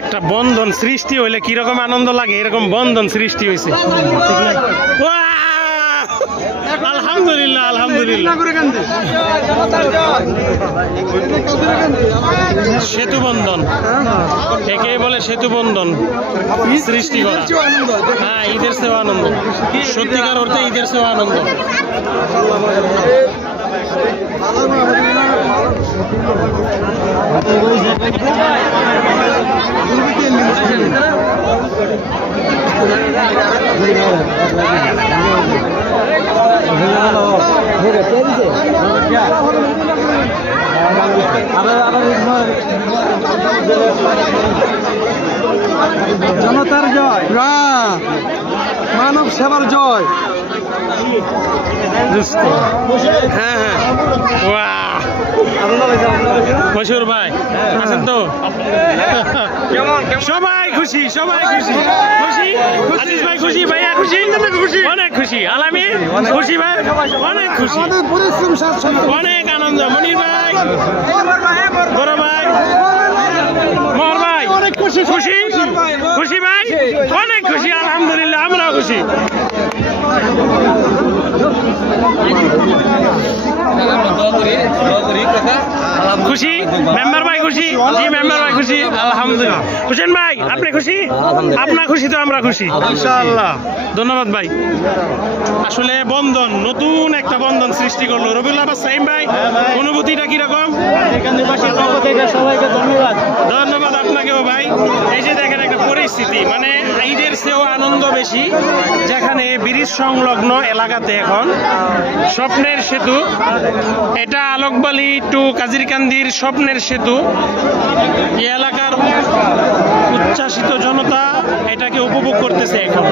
একটা বন্ধন সৃষ্টি হইলে কিরকম আনন্দ লাগে, এরকম বন্ধন সৃষ্টি হয়েছে। আলহামদুলিল্লাহ আলহামদুলিল্লাহ। সেতু বন্ধন একে বলে, সেতু বন্ধন সৃষ্টি করা। হ্যাঁ, ঈদের সেবা আনন্দ, সত্যিকার অর্থে ঈদের সেবা আনন্দ। জনতার জয়, মানব সেবার জয়। হ্যাঁ হ্যাঁ, মশহুর ভাই আছেন তো? সবাই খুশি, সবাই খুশি। খুশি আজিজ ভাই, খুশি ভাইয়া, খুশি, অনেক খুশি। আলামিন খুশি ভাই, অনেক খুশি, অনেক আনন্দ। মনির ভাই, বড় ভাই, মোহর ভাই, খুশি খুশি খুশি ভাই, অনেক খুশি। আলহামদুলিল্লাহ, আমরাও খুশি। খুশি মেম্বার ভাই, খুশি জি মেম্বার ভাই খুশি, আলহামদুলিল্লাহ। হোসেন ভাই আপনি খুশি? আপনার খুশি তো আমরা খুশি ইনশাআল্লাহ। ধন্যবাদ ভাই। আসলে বন্ধন, নতুন একটা বন্ধন সৃষ্টি করলো। রবিউল আব্বাস সাইম ভাই, অনুভূতিটা কিরকম? সবাইকে ধন্যবাদ। ধন্যবাদ আপনাকেও ভাই। এই যে দেখেন একটা পরিস্থিতি, মানে ঈদের চেয়েও আনন্দ বেশি, যেখানে ব্রিজ সংলগ্ন এলাকাতে এখন স্বপ্নের সেতু, এটা আলোকবালি টু কাজিরকান্দির স্বপ্নের সেতু। এই এলাকার উচ্ছ্বাসিত জনতা এটাকে উপভোগ করতেছে এখন।